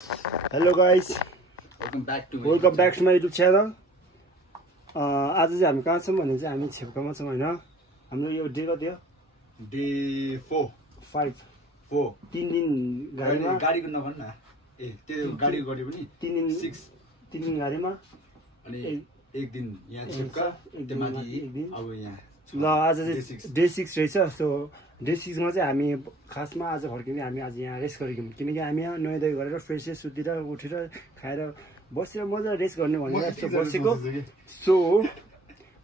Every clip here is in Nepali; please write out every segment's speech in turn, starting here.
Hello guys, welcome back to my YouTube channel. आज चाहिँ हामी कहाँ छौँ भने चाहिँ हामी छेप्कामा छौँ हैन. हाम्रो यो डे कति हो? Day 4 3 दिन गाडीमा. गाडीको नभन न. त्यो गाडी गरे पनि 3 दिन गाडीमा अनि एक दिन यहाँ छेप्का त्यमाथि अब यहाँ ल आज चाहिँ डे 6 रहेछ. सो डे 6 मा चाहिँ हामी खासमा आज फर्किने हामी आज यहाँ रेस्ट गरेको किनकि हामी यहाँ नुहाइ धुवाइ गरेर फ्रेस सुतेर उठेर खाएर बसेर मजा रेस्ट गर्ने भनेर यस्तो बसेको. सो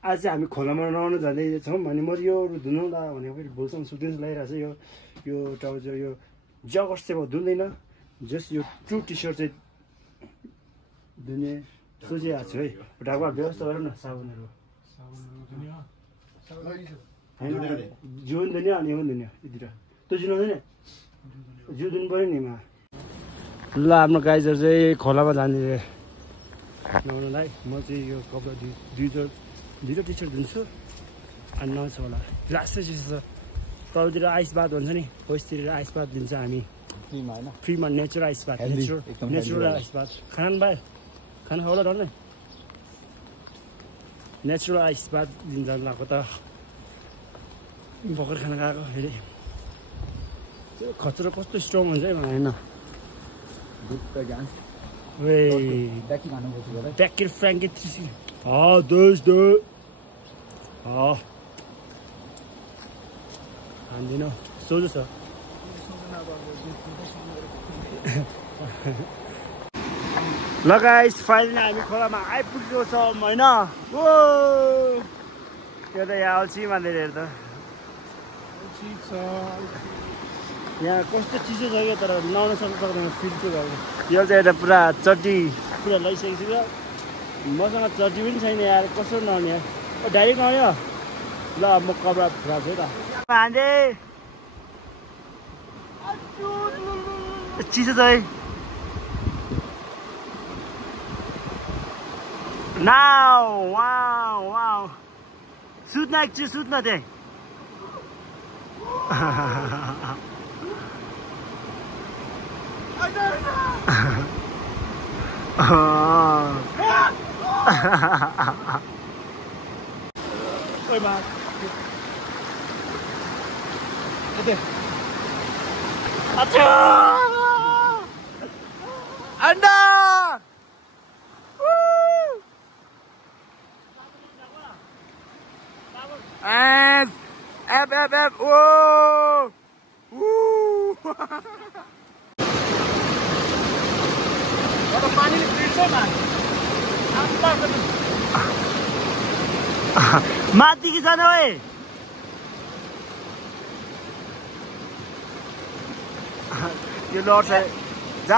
आज चाहिँ हामी खोलामा नुहाउन जाँदैछौँ भने म यो धुनुला भनेको फेरि भोलसम्म सुतिन्छ लागिरहेको छ. यो ट्राउजर यो जगर्स चाहिँ म धुँदैन, जस्ट यो ट्रु टी सर्ट चाहिँ धुने सोचिरहेको छु है. ढाकमा व्यवस्था गर न साबुनहरू होइन जिउ पनि धुने अनि यो पनि धुने यतिर त्यो जिउ नधुने जिउ धुनु पऱ्यो नि मा. ल हाम्रो गाइजहरू चाहिँ खोलामा जाने नुहाउनलाई. म चाहिँ यो कपडा दुईवटा टी सर्ट धुन्छु अनि नुहाउँछु होला. लास्टै चिसो छ. तलतिर आइस बाथ हुन्छ नि, वेस्टतिर आइस बाथ दिन्छ हामी फ्रीमा. नेचुरल आइस बाथ, नेचुरल आइस बाथ. खाना भाइ खाना खाउला डल्लै नेचुरल आइस बाथ दिन्छ लगाएको त भर्खर खाना खाएको फेरि त्यो खचरा कस्तो स्ट्रङ हुन्छ है होइन. Becker Frankie dus de Andino soju छ. ल गाइस फाइनली हामी खोलामा आइपुगेको छौँ हैन. ओ यो त यहाँ अल्छी मानेर हेर्दा यहाँ कस्तो चिसो छ क्या, तर नुहाउन सक्दैन फिल चाहिँ गर्नु. यो चाहिँ एउटा पुरा चड्डी पुरा लगाइसकेको छु. मसँग चड्डी पनि छैन यार, कसो नुहाउने यार. डाइरेक्ट नुहाउने. ल म कपडा फुराउँछु है त. चिसो छ है. नाउ वाउ वाउ सुत्न एकछिन सुत्न त्यही. Oi ma. Oke. Acha. Anda. F. Whoa. Woo. पानीले फिर्छ माथि कि छैन है. यो लड्छ जा.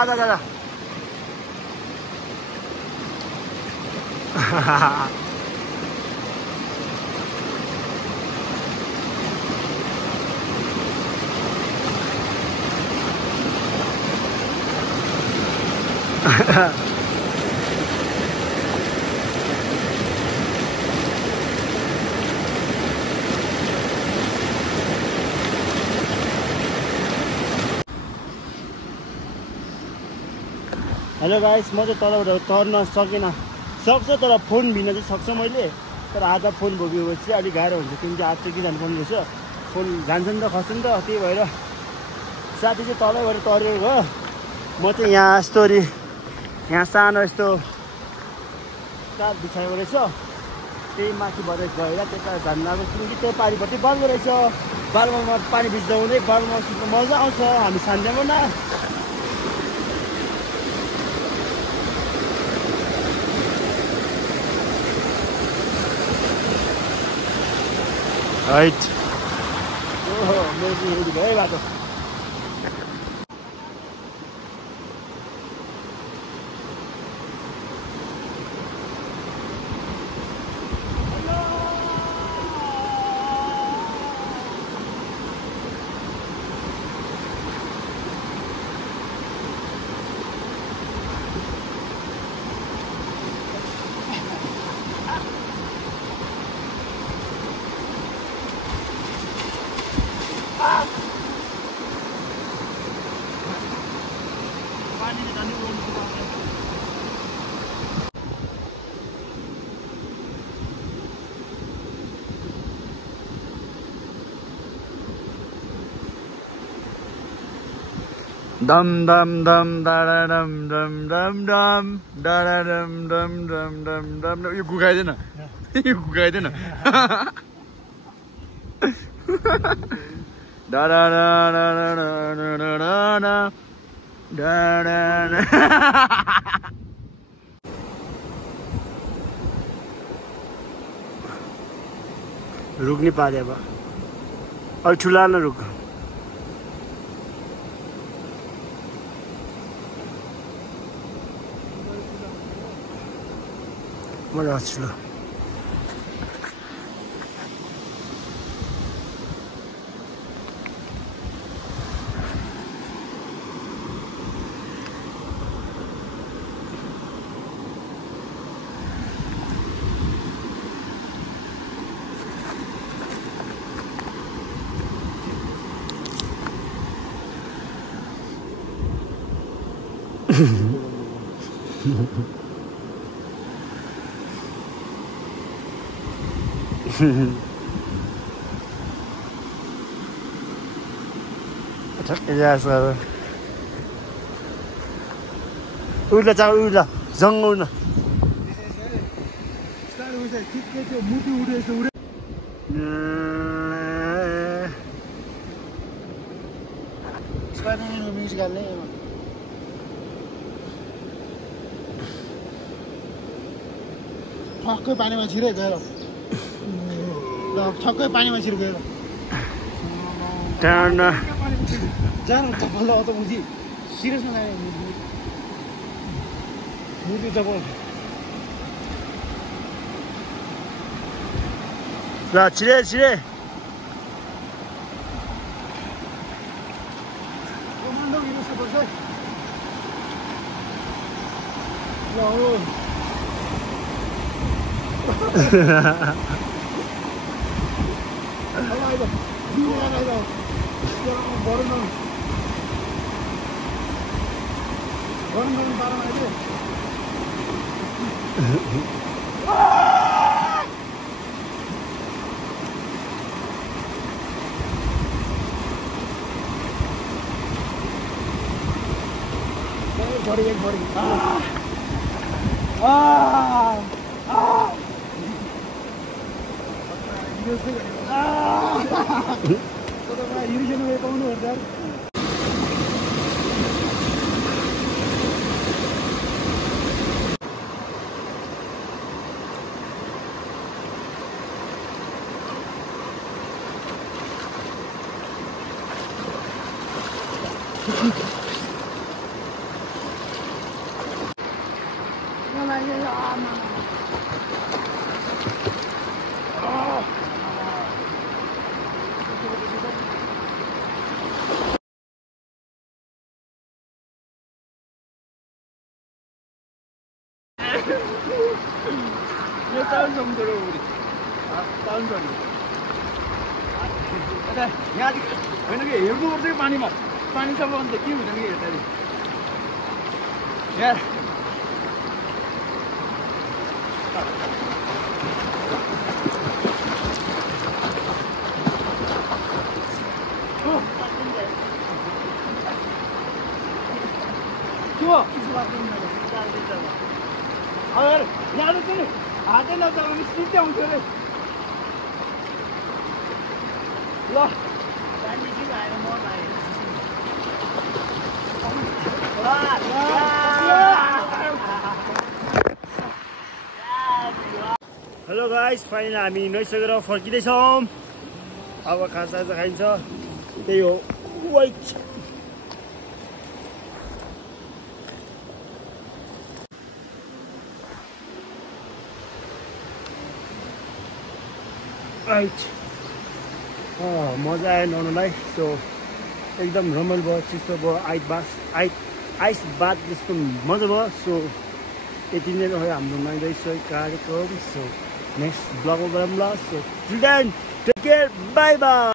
हेलो गाइस, म चाहिँ तलबाट तर्न सकिनँ. सक्छ तर फोन भिन्न चाहिँ सक्छ मैले, तर हातमा फोन बोकेपछि अलिक गाह्रो हुन्छ किनकि हात टेकी जानुपर्ने रहेछ. फोन जान्छ नि त खस्छ नि त. त्यही भएर साथी चाहिँ तलैबाट तरेर गयो. म चाहिँ यहाँ यस्तो यहाँ सानो यस्तो काठ बिछाएको रहेछ, त्यही माथिबाट गएर त्यता झन् अब किनकि त्यो पारिपट्टि बाल्दो रहेछ. बालुवामा पानी भिज्दा हुँदै बालुवामा सुत्नु मजा आउँछ. हामी सान्दैमा न right. Oh, मेरो भयो बाटो. Dum dum dum da da dum dum dum dum da da dum dum dum dum dum. यो गुगाइदैन यो गुगाइदैन da da da da da da da da da da. रुक नहीं पा रहे अब और ठुला न रुक मलाई ठुलो उला जा उला जङ्गल न म्युजिक हाल्ने ठक्कै पानीमा छिरे गएर ल ठक्कै पानीमा छिर गएर जानु तपाईँले अत मुजी सिरियसमा लाग्यो मुजी तपाईँ ल छिरे छिरे ल हो यो टाउन समझो उडी टाउन समझो अरे यहाँ हैन के हेर्नु पर्छ पानीमा पानीसम्म अन्त के हुन्छ नि हेर्दा नि यार अरे यहाँ चाहिँ हातै नचलाउने सिधै आउँछ अरे ल हेलो गाइस फाइनली हामी नुहाइसकेर फर्किँदैछौँ अब खाजा खाइन्छ त्यही हो वाइट राइट मजा आयो नुहाउनुलाई सो एकदम रमाइलो भयो चिसो भयो आइस बाथ जस्तो मजा भयो सो यति नै रह्यो हाम्रो नुहाइँदैछ कार्यक्रम सो नेक्स्ट ब्लगमा गरौँ ल so till then take care bye by